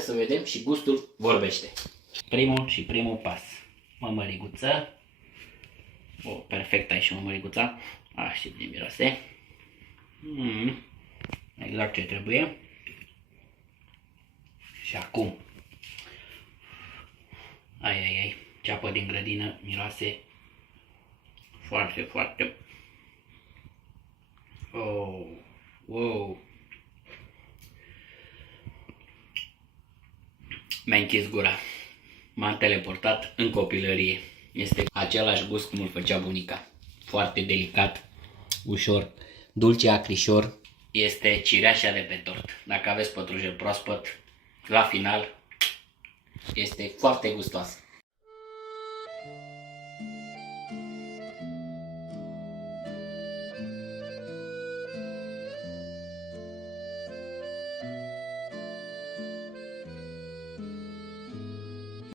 Hai să vedem și gustul vorbește. Primul pas. Mămăliguță. Perfect ai și mămăliguța. Aștept de miroase. Exact ce trebuie. Și acum. Ai. Ceapă din grădină, miroase foarte, foarte. Oh, wow. Mi-a închis gura. M-am teleportat în copilărie. Este același gust cum îl făcea bunica. Foarte delicat, ușor, dulce acrișor. Este cireașa de pe tort. Dacă aveți pătrunjel proaspăt, la final este foarte gustoasă.